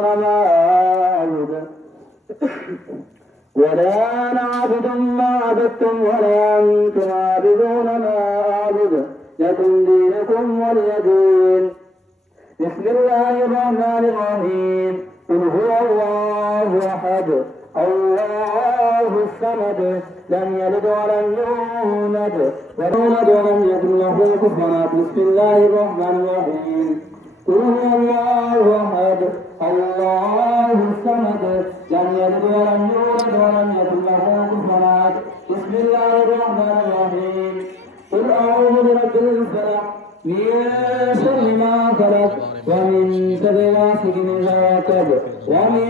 أعبد ولا أنا عابد ما عبدتم ولا أنتم عابدون ما أعبد لكم دينكم ولي دين. بسم الله الرحمن الرحيم. قل هو الله أحد الله الصمد لم يلد ولم يولد ولم يكن له كفوا أحد. بسم الله الرحمن الرحيم. قل هو الله أحد الله الصمد لم يلد ولم يولد ولم يكن له كفوا أحد. بسم الله الرحمن الرحيم. قل أعوذ برب الفلق من شر ما خلق ومن شر غاسق إذا وقب ومن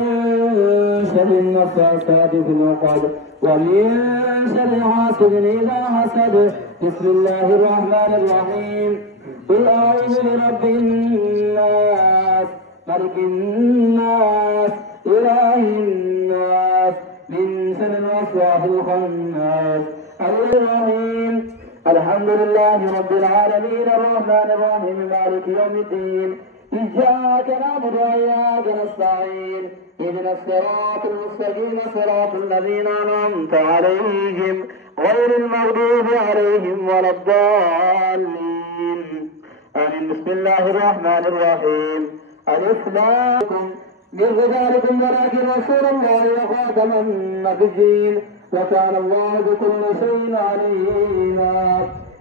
شر النفاثات في العقد ومن شر حاسد إذا حسد. بسم الله الرحمن الرحيم. قل أعوذ برب الناس ملك الناس إله الناس من شر الوسواس الخناس الرحيم. الحمد لله رب العالمين الرحمن الرحيم مالك يوم الدين. إياك نعبد وإياك نستعين اهدنا الصراط المستقيم صراط الذين أنعمت عليهم غير المغضوب عليهم ولا الضالين آمين. بسم الله الرحمن الرحيم. ألف لام من رجالكم ولكن رسول الله وخاتم النبيين وكان الله بكل شيء عليما.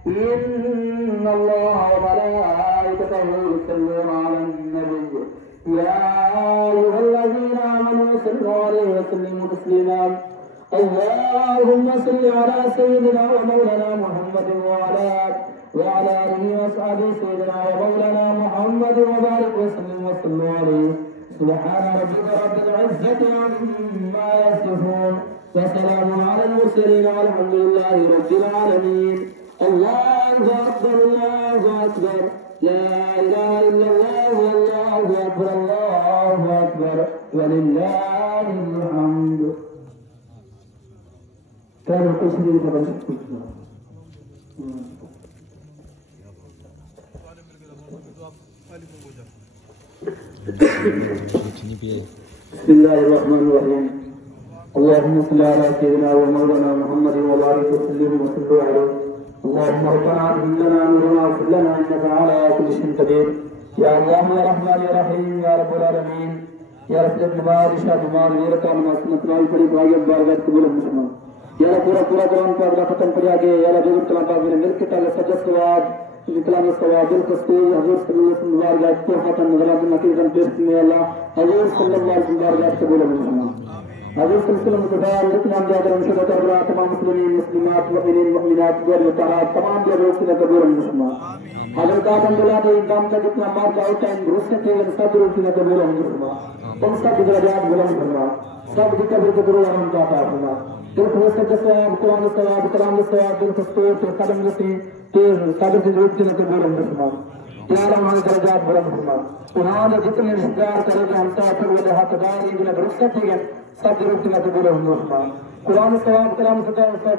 إن الله وملائكته يصلون على النبي يا أيها الذين آمنوا صلوا عليه وسلموا تسليما. اللهم صل على سيدنا ومولانا محمد وعلى آله وأصحابه سيدنا ومولانا محمد وبارك وسلم وصلوا عليه. سبحان ربك رب العزة عما يصفون وسلام على المرسلين والحمد لله رب العالمين. الله أكبر الله أكبر لا إله إلا الله والله أكبر الله أكبر ولله الحمد. كان القصد بسم الله الرحمن الرحيم. اللهم صل على سيدنا ومولانا محمد وبارك وسلم وصلوا عليه. اللهم ربنا اغفر لنا نورنا واغفر لنا انك على كل شيء قدير. يا الله يا رحمن يا رحيم يا رب العالمين يا رب الجبار شاد مار ویرت المسنت نال پڑی بھائی بارگاہ قبول مسلمان یا پورا قرآن پاک کا ختم پڑھا کے یا جو کلام پاک میں مل کے تعالی سجد ثواب کلام ثواب القصور حضور صلی اللہ علیہ وسلم بارگاہ کو ختم غلط نقل پیش میں اللہ حضور صلی اللہ علیہ وسلم بارگاہ قبول مسلمان. حضور صلی اللہ علیہ وسلم کے نام جاکر ان سے بطور تمام مسلمین مسلمات مؤمنین مؤمنات غیر مطہرات تمام لوگوں سے قبول مسلمان. حضرت الحمدللہ کے انعام کا جتنا مال کا ہوتا ہے روز سے سب روز سے قبول مسلمان. تم سب درجات بلند فرما سب کی قبر کو درو ہم کا عطا فرما. دل کو سجدہ ثواب قرآن ثواب کلام ثواب دل خستور کے قدم سے قدر سے روز سے قبول مسلمان. یا اللہ ہمارے درجات بلند فرما. قرآن جتنے انتظار کرے گا ہم کا پھر وہ حقدار ابن درست ہے سب روز سے قبول مسلمان. قرآن ثواب کلام ثواب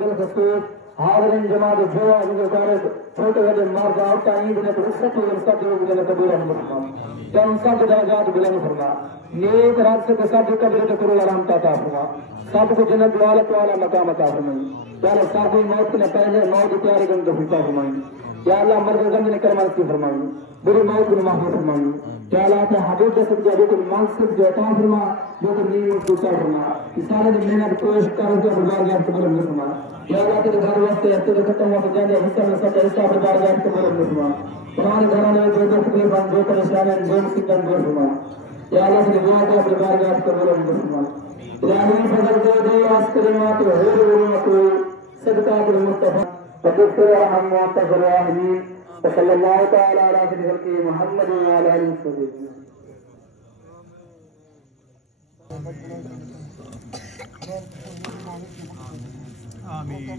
دل خستور حاضرین جماعت جو اجازت چھوٹے بڑے مار کا ہوتا ہے ابن درست ہے سب روز سے قبول مسلمان. تم سب درجات بلند فرما. نیک راز سے سب قبر کو کرو آرام عطا فرما. سب کو جنت والا مقام عطا فرمائیں. یا اللہ سب موت نے پہلے موت تیاری کرنے کو فرما فرمائیں. یا اللہ مرد غم نے کرمات کی فرمائیں. بری موت کو محفوظ فرمائیں. یا اللہ اپنے حبیب کے سب جو منصب جو عطا فرما جو کہ نیک کو عطا فرما. سارے دن محنت کوشش کر کے بارگاہ قبول فرما. یا اللہ کے گھر واسطے ایسے ختم ہوا کہ جانے حصہ میں سب حصہ بارگاہ قبول فرما. قرآن گھرانے جو تکلیف جو پریشان ہیں جو مصیبت دور فرما. یا اللہ کے دعا کو اپنے بارگاہ قبول فرما. الہی فضل دے اس کلمات و حضور کو صدقات المصطفى وتغفر ارحم وانتظر الراحمين وصلى الله تعالى على سيدنا محمد وعلى اله وصحبه آمين.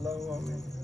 Allahu Akbar.